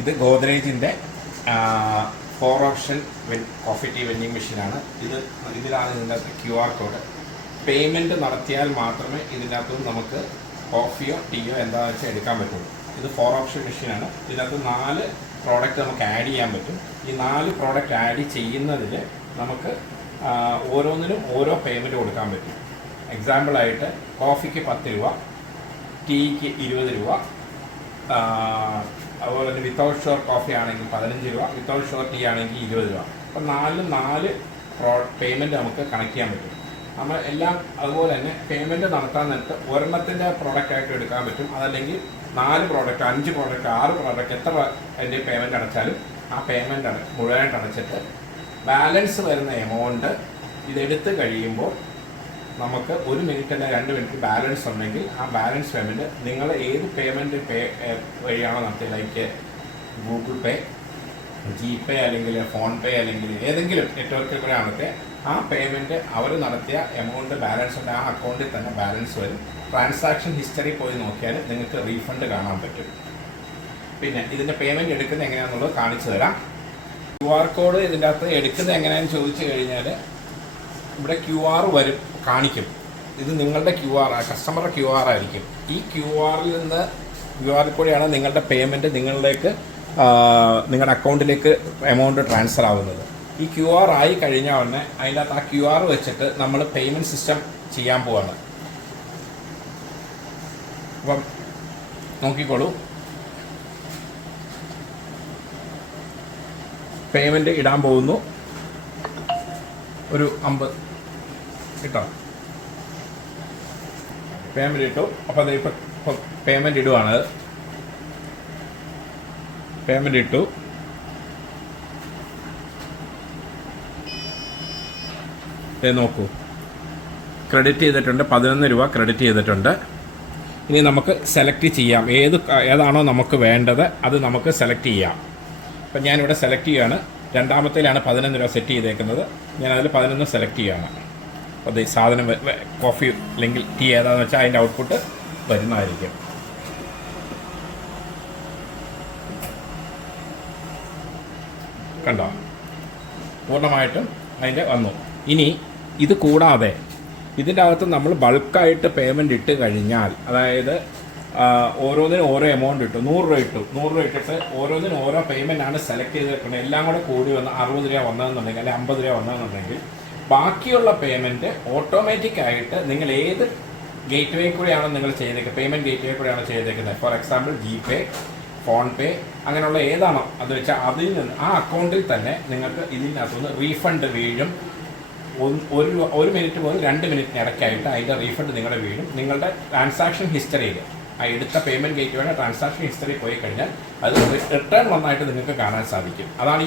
ഇത് ഗോദ്രേജിൻ്റെ 4 option coffee tea vending മെഷീനാണ്. ഇതിലാണ് ഇതിനകത്ത് QR കോഡ്. പേയ്മെൻറ്റ് നടത്തിയാൽ മാത്രമേ ഇതിനകത്തുനിന്ന് നമുക്ക് കോഫിയോ ടീയോ എന്താണെന്ന് വെച്ചാൽ എടുക്കാൻ പറ്റുള്ളൂ. ഇത് 4 ഓപ്ഷൻ മെഷീനാണ്. ഇതിനകത്ത് 4 പ്രോഡക്റ്റ് നമുക്ക് ആഡ് ചെയ്യാൻ പറ്റും. ഈ 4 പ്രോഡക്റ്റ് ആഡ് ചെയ്യുന്നതിൽ നമുക്ക് ഓരോന്നിനും ഓരോ പേയ്മെൻറ്റ് കൊടുക്കാൻ പറ്റും. എക്സാമ്പിളായിട്ട് കോഫിക്ക് 10 രൂപ, ടീക്ക് 20 രൂപ, അതുപോലെ തന്നെ വിത്തൗട്ട് ഷുഗർ കോഫി ആണെങ്കിൽ 15 രൂപ, വിത്തൗട്ട് ഷുഗർ ടീ ആണെങ്കിൽ 20 രൂപ. അപ്പം 4 പേയ്മെൻറ്റ് നമുക്ക് കണക്ട് ചെയ്യാൻ പറ്റും. നമ്മൾ എല്ലാം അതുപോലെ തന്നെ പേയ്മെൻറ്റ് നടത്താൻ നേരത്ത് ഒരെണ്ണത്തിൻ്റെ പ്രോഡക്റ്റായിട്ട് എടുക്കാൻ പറ്റും. അതല്ലെങ്കിൽ 4 പ്രോഡക്റ്റ്, 5 പ്രോഡക്റ്റ്, 6 പ്രോഡക്റ്റ് എത്ര അതിൻ്റെ പേയ്മെൻറ്റ് അടച്ചാലും ആ പേയ്മെൻറ്റ് മുഴുവനായിട്ട് അടച്ചിട്ട് ബാലൻസ് വരുന്ന എമൗണ്ട് ഇതെടുത്ത് കഴിയുമ്പോൾ നമുക്ക് 1 മിനിറ്റ് അല്ല 2 മിനിറ്റ് ബാലൻസ് ഉണ്ടെങ്കിൽ ആ ബാലൻസ് പേയ്മെൻറ്റ് നിങ്ങൾ ഏത് പേയ്മെൻറ്റ് വഴിയാണോ നടത്തിയത്, ലൈക്ക് ഗൂഗിൾ പേ, GPay അല്ലെങ്കിൽ ഫോൺ പേ അല്ലെങ്കിൽ ഏതെങ്കിലും നെറ്റ്വർക്ക് കൂടെ നടത്തിയ ആ പേയ്മെൻറ്റ് അവർ നടത്തിയ എമൗണ്ട് ബാലൻസ് ഉണ്ട്, ആ അക്കൗണ്ടിൽ തന്നെ ബാലൻസ് വരും. ട്രാൻസാക്ഷൻ ഹിസ്റ്ററി പോയി നോക്കിയാൽ നിങ്ങൾക്ക് റീഫണ്ട് കാണാൻ പറ്റും. പിന്നെ ഇതിൻ്റെ പേയ്മെൻറ്റ് എടുക്കുന്നത് എങ്ങനെയാണെന്നുള്ളത് കാണിച്ചു തരാം. QR കോഡ് ഇതിൻ്റെ അകത്ത് എടുക്കുന്നത് എങ്ങനെയാണെന്ന് ചോദിച്ചു കഴിഞ്ഞാൽ ഇവിടെ QR വരും, കാണിക്കും. ഇത് നിങ്ങളുടെ QR, കസ്റ്റമറുടെ QR ആയിരിക്കും. ഈ QR നിന്ന് QR കൂടെയാണ് നിങ്ങളുടെ പേയ്മെൻറ്റ് നിങ്ങളുടെ അക്കൗണ്ടിലേക്ക് എമൗണ്ട് ട്രാൻസ്ഫർ ആവുന്നത്. ഈ QR ആയി കഴിഞ്ഞാൽ ഉടനെ അതിനകത്ത് ആ QR വെച്ചിട്ട് നമ്മൾ പേയ്മെൻറ്റ് സിസ്റ്റം ചെയ്യാൻ പോവാണ്. അപ്പം നോക്കിക്കോളൂ, പേയ്മെൻറ്റ് ഇടാൻ പോകുന്നു. ഒരു 50 കിട്ടോ, പേയ്മെൻറ്റ് ഇട്ടു. അപ്പോൾ അത് ഇപ്പം പേയ്മെൻറ്റ് ഇടുവാണ്. പേയ്മെൻറ്റ് ഇട്ടു. നോക്കൂ, ക്രെഡിറ്റ് ചെയ്തിട്ടുണ്ട്, 11 രൂപ ക്രെഡിറ്റ് ചെയ്തിട്ടുണ്ട്. ഇനി നമുക്ക് സെലക്ട് ചെയ്യാം, ഏതാണോ നമുക്ക് വേണ്ടത് അത് നമുക്ക് സെലക്ട് ചെയ്യാം. അപ്പം ഞാനിവിടെ സെലക്ട് ചെയ്യുകയാണ്. രണ്ടാമത്തേലാണ് 11 രൂപ സെറ്റ് ചെയ്തേക്കുന്നത്. ഞാനതിൽ 11 സെലക്ട് ചെയ്യുകയാണ്. അപ്പോൾ ഈ സാധനം കോഫി അല്ലെങ്കിൽ ടീ ഏതാണെന്ന് വെച്ചാൽ അതിൻ്റെ ഔട്ട്പുട്ട് വരുന്നതായിരിക്കും. കണ്ടോ, പൂർണ്ണമായിട്ടും അതിൻ്റെ വന്നു. ഇനി ഇത് കൂടാതെ ഇതിൻ്റെ അകത്ത് നമ്മൾ ബൾക്കായിട്ട് പേയ്മെൻറ്റ് ഇട്ട് കഴിഞ്ഞാൽ, അതായത് ഓരോന്നിനും ഓരോ എമൗണ്ട് ഇട്ടു, 100 രൂപ ഇട്ടു, 100 രൂപ ഇട്ടിട്ട് ഓരോന്നിനും ഓരോ പേയ്മെൻ്റ് ആണ് സെലക്ട് ചെയ്തിട്ടുള്ളത്. എല്ലാം കൂടെ കൂടി വന്ന് 60 രൂപ വന്നതെന്നുണ്ടെങ്കിൽ അല്ലെങ്കിൽ 50 രൂപ വന്നതെന്നുണ്ടെങ്കിൽ ബാക്കിയുള്ള പേയ്മെൻറ്റ് ഓട്ടോമാറ്റിക്കായിട്ട് നിങ്ങൾ ഏത് ഗേറ്റ് വേ കൂടെയാണോ നിങ്ങൾ ചെയ്തേക്കുന്നത്, പേയ്മെൻറ്റ് ഗേറ്റ് വേ കൂടെയാണോ ചെയ്തേക്കുന്നത്, ഫോർ എക്സാമ്പിൾ GPay, ഫോൺ പേ, അങ്ങനെയുള്ള ഏതാണോ അത് വെച്ചാൽ അതിൽ നിന്ന് ആ അക്കൗണ്ടിൽ തന്നെ നിങ്ങൾക്ക് ഇതിനകത്തുനിന്ന് റീഫണ്ട് വീഴും. 1 മിനിറ്റ് മുതൽ 2 മിനിറ്റിന് ഇടയ്ക്കായിട്ട് അതിൻ്റെ റീഫണ്ട് നിങ്ങളുടെ വീഴും. നിങ്ങളുടെ ട്രാൻസാക്ഷൻ ഹിസ്റ്ററിയിൽ ആ എടുത്ത പേയ്മെൻറ്റ് ഗേറ്റ് വേണ്ട ട്രാൻസാക്ഷൻ ഹിസ്റ്ററി പോയി കഴിഞ്ഞാൽ അത് റിട്ടേൺ വന്നായിട്ട് നിങ്ങൾക്ക് കാണാൻ സാധിക്കും. അതാണ്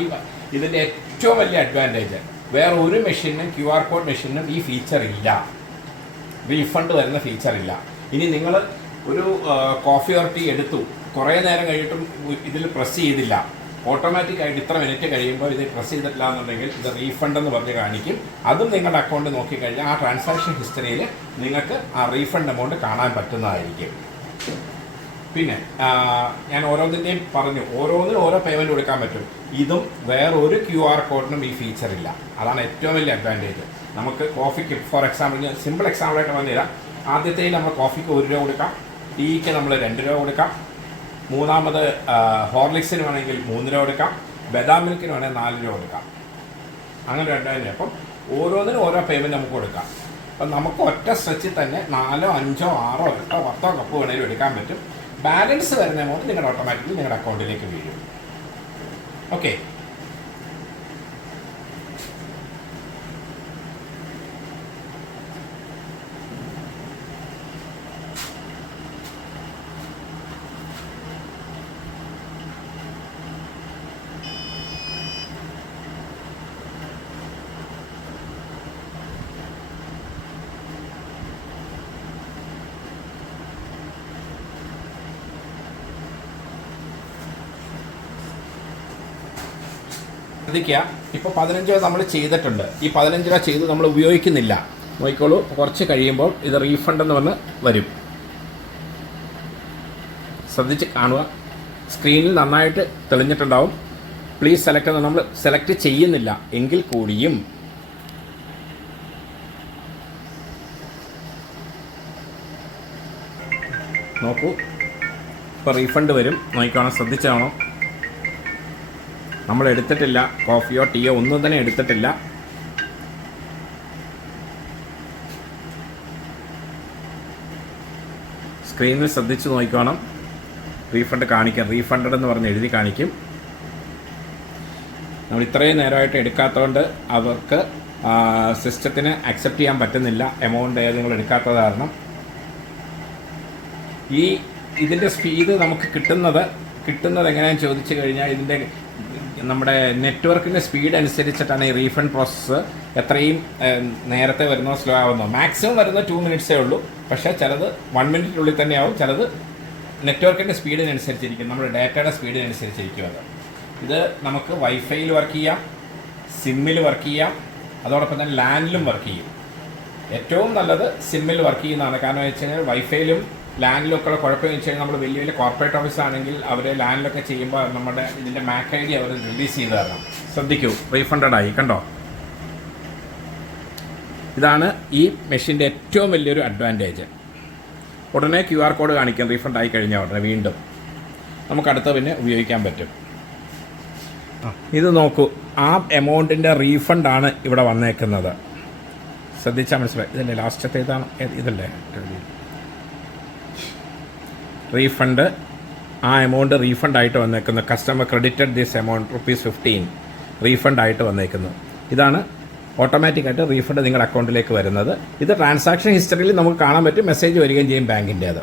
ഇതിൻ്റെ ഏറ്റവും വലിയ അഡ്വാൻറ്റേജ്. വേറെ ഒരു മെഷീനും QR കോഡ് മെഷീനും ഈ ഫീച്ചർ ഇല്ല, റീഫണ്ട് വരുന്ന ഫീച്ചർ ഇല്ല. ഇനി നിങ്ങൾ ഒരു കോഫി ഓർ ടീ എടുത്തു, കുറേ നേരം കഴിഞ്ഞിട്ടും ഇതിൽ പ്രസ് ചെയ്തില്ല, ഓട്ടോമാറ്റിക്കായിട്ട് ഇത്ര മിനിറ്റ് കഴിയുമ്പോൾ ഇത് പ്രസ് ചെയ്തിട്ടില്ല എന്നുണ്ടെങ്കിൽ ഇത് റീഫണ്ട് എന്ന് പറഞ്ഞ് കാണിക്കും. അതും നിങ്ങളുടെ അക്കൗണ്ട് നോക്കിക്കഴിഞ്ഞാൽ ആ ട്രാൻസാക്ഷൻ ഹിസ്റ്ററിയിൽ നിങ്ങൾക്ക് ആ റീഫണ്ട് എമൗണ്ട് കാണാൻ പറ്റുന്നതായിരിക്കും. പിന്നെ ഞാൻ ഓരോന്നിൻ്റെയും പറഞ്ഞു, ഓരോന്നിനും ഓരോ പേയ്മെൻറ്റ് കൊടുക്കാൻ പറ്റും. ഇതും വേറൊരു QR കോഡിനും ഈ ഫീച്ചർ ഇല്ല. അതാണ് ഏറ്റവും വലിയ അഡ്വാൻറ്റേജ്. നമുക്ക് കോഫിക്ക് ഫോർ എക്സാമ്പിൾ, ഞാൻ സിമ്പിൾ എക്സാമ്പിളായിട്ട് പറഞ്ഞുതരാം. ആദ്യത്തേൽ നമ്മൾ കോഫിക്ക് 1 രൂപ കൊടുക്കാം, ടീക്ക് നമ്മൾ 2 രൂപ കൊടുക്കാം, മൂന്നാമത് ഹോർലിക്സിന് വേണമെങ്കിൽ 3 രൂപ കൊടുക്കാം, ബദാം മിൽക്കിന് വേണമെങ്കിൽ 4 രൂപ കൊടുക്കാം. അങ്ങനെ 2 രൂപ. അപ്പം ഓരോന്നിനും ഓരോ പേയ്മെൻറ്റ് നമുക്ക് കൊടുക്കാം. അപ്പം നമുക്ക് ഒറ്റ സ്ട്രെച്ചിൽ തന്നെ 4, 5, 6, 8, 10 കപ്പ് വേണമെങ്കിലും എടുക്കാൻ പറ്റും. ബാലൻസ് വരുന്ന എമൗണ്ട് നിങ്ങളുടെ ഓട്ടോമാറ്റിക്കലി നിങ്ങളുടെ അക്കൗണ്ടിലേക്ക് വീഴും. ഓക്കെ, ശ്രദ്ധിക്കുക. ഇപ്പോൾ 15 രൂപ നമ്മൾ ചെയ്തിട്ടുണ്ട്. ഈ 15 രൂപ ചെയ്ത് നമ്മൾ ഉപയോഗിക്കുന്നില്ല. നോക്കിക്കോളൂ, കുറച്ച് കഴിയുമ്പോൾ ഇത് റീഫണ്ട് എന്ന് പറഞ്ഞ് വരും. ശ്രദ്ധിച്ച് കാണുക, സ്ക്രീനിൽ നന്നായിട്ട് തെളിഞ്ഞിട്ടുണ്ടാവും. പ്ലീസ് സെലക്ട് എന്ന് നമ്മൾ സെലക്ട് ചെയ്യുന്നില്ല എങ്കിൽ കൂടിയും നോക്കൂ, ഇപ്പോൾ റീഫണ്ട് വരും. നോക്കിക്കോണം, ശ്രദ്ധിച്ചാണോ. നമ്മൾ എടുത്തിട്ടില്ല, കോഫിയോ ടീയോ ഒന്നും തന്നെ എടുത്തിട്ടില്ല. സ്ക്രീനിൽ ശ്രദ്ധിച്ച് നോക്കിക്കോണം. റീഫണ്ട് കാണിക്കും, റീഫണ്ടഡ് എന്ന് പറഞ്ഞ് എഴുതി കാണിക്കും. നമ്മൾ ഇത്രയും നേരമായിട്ട് എടുക്കാത്തതുകൊണ്ട് അവർക്ക് സിസ്റ്റത്തിന് അക്സെപ്റ്റ് ചെയ്യാൻ പറ്റുന്നില്ല, എമൗണ്ട് നിങ്ങൾ എടുക്കാത്തത് കാരണം. ഇതിൻ്റെ സ്പീഡ് നമുക്ക് കിട്ടുന്നത് എങ്ങനെയാണെന്ന് ചോദിച്ചു കഴിഞ്ഞാൽ, ഇതിൻ്റെ നമ്മുടെ നെറ്റ്വർക്കിൻ്റെ സ്പീഡ് അനുസരിച്ചിട്ടാണ് ഈ റീഫണ്ട് പ്രോസസ്സ് എത്രയും നേരത്തെ വരുന്നോ സ്ലോ ആവുന്നോ. മാക്സിമം വരുന്നത് 2 മിനിറ്റ്സേ ഉള്ളൂ. പക്ഷേ ചിലത് 1 മിനിറ്റിനുള്ളിൽ തന്നെയാവും, ചിലത് നെറ്റ്വർക്കിൻ്റെ സ്പീഡിനനുസരിച്ചിരിക്കും, നമ്മുടെ ഡാറ്റയുടെ സ്പീഡിനനുസരിച്ചിരിക്കും. ഇത് നമുക്ക് വൈഫൈയിൽ വർക്ക് ചെയ്യാം, സിമ്മിൽ വർക്ക് ചെയ്യാം, അതോടൊപ്പം തന്നെ ലാൻഡിലും വർക്ക് ചെയ്യും. ഏറ്റവും നല്ലത് സിമ്മിൽ വർക്ക് ചെയ്യുന്നതാണ്. കാരണം വെച്ച് കഴിഞ്ഞാൽ വൈഫൈയിലും ലാൻഡിലും ഒക്കെ കുഴപ്പമെന്ന് വെച്ച് കഴിഞ്ഞാൽ നമ്മൾ വലിയ കോർപ്പറേറ്റ് ഓഫീസ് ആണെങ്കിൽ അവർ ലാൻഡിലൊക്കെ ചെയ്യുമ്പോൾ നമ്മുടെ ഇതിൻ്റെ മാക് ഐ ഡി അവർ റിലീസ് ചെയ്ത് തരണം. ശ്രദ്ധിക്കൂ, റീഫണ്ടഡ് ആയി കണ്ടോ. ഇതാണ് ഈ മെഷീൻ്റെ ഏറ്റവും വലിയൊരു അഡ്വാൻറ്റേജ്. ഉടനെ QR കോഡ് കാണിക്കും റീഫണ്ട് ആയി കഴിഞ്ഞാൽ ഉടനെ വീണ്ടും നമുക്കടുത്ത പിന്നെ ഉപയോഗിക്കാൻ പറ്റും. ഇത് നോക്കൂ, ആ എമൗണ്ടിൻ്റെ റീഫണ്ടാണ് ഇവിടെ വന്നേക്കുന്നത്. ശ്രദ്ധിച്ചാൽ മനസ്സിലായി. ഇതിൻ്റെ ലാസ്റ്റത്തെ ഇതാണ്, ഇതല്ലേ റീഫണ്ട്. ആ എമൗണ്ട് റീഫണ്ടായിട്ട് വന്നേക്കുന്നു. കസ്റ്റമർ ക്രെഡിറ്റഡ് ദിസ് എമൗണ്ട് ₹15 റീഫണ്ടായിട്ട് വന്നേക്കുന്നു. ഇതാണ് ഓട്ടോമാറ്റിക്കായിട്ട് റീഫണ്ട് നിങ്ങളുടെ അക്കൗണ്ടിലേക്ക് വരുന്നത്. ഇത് ട്രാൻസാക്ഷൻ ഹിസ്റ്ററിയിൽ നമുക്ക് കാണാൻ പറ്റും, മെസ്സേജ് വരികയും ചെയ്യും ബാങ്കിൻ്റേത്.